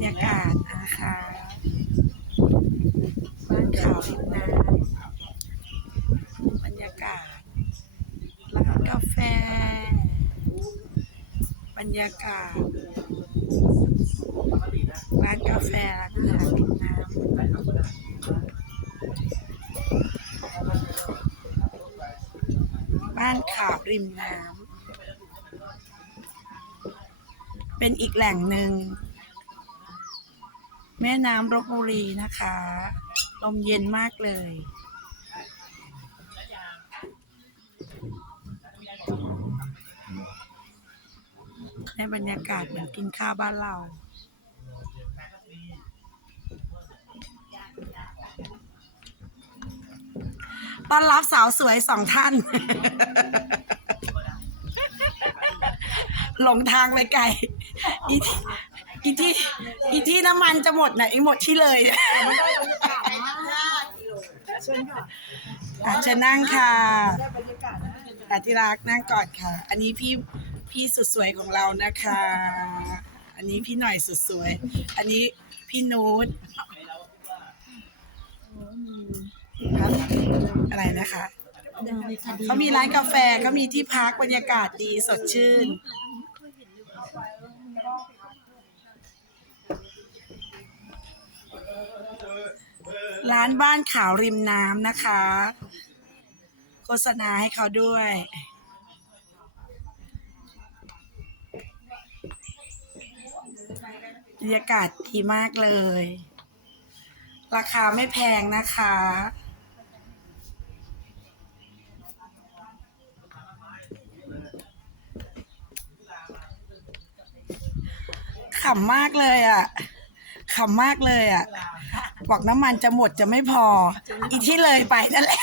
รยากาศนะคะบ้านเขาริมน้ำบรรยากาศร้านกาแฟ บรรยากาศร้านกาแฟร้านอาหารริมน้ำบ้านขาวริมน้ำเป็นอีกแหล่งหนึ่ง แม่น้ำรบบุรีนะคะ ลมเย็นมากเลย ในบรรยากาศเหมือนกินข้าวบ้านเราต้อนรับสาวสวยสองท่าน หลงทางไปไกล อีที่อีที่อีที่น้ำมันจะหมดนะอีหมดที่เลยอาจจะนั่งค่ะอาที่รักนั่งก่อนค่ะ อันนี้พี่พี่สุดสวยของเรานะคะ อันนี้พี่หน่อยสุดสวย อันนี้พี่นูตครับอะไรนะคะเขามีร้านกาแฟเขามีที่พักบรรยากาศดีสดชื่น ร้านบ้านขาวริมน้ำนะคะ โฆษณาให้เขาด้วย บรรยากาศดีมากเลย ราคาไม่แพงนะคะขำมากเลยอะ ขำมากเลยอะ บอกน้ำมันจะหมดจะไม่พอ อีที่เลยไปนั่นแหละ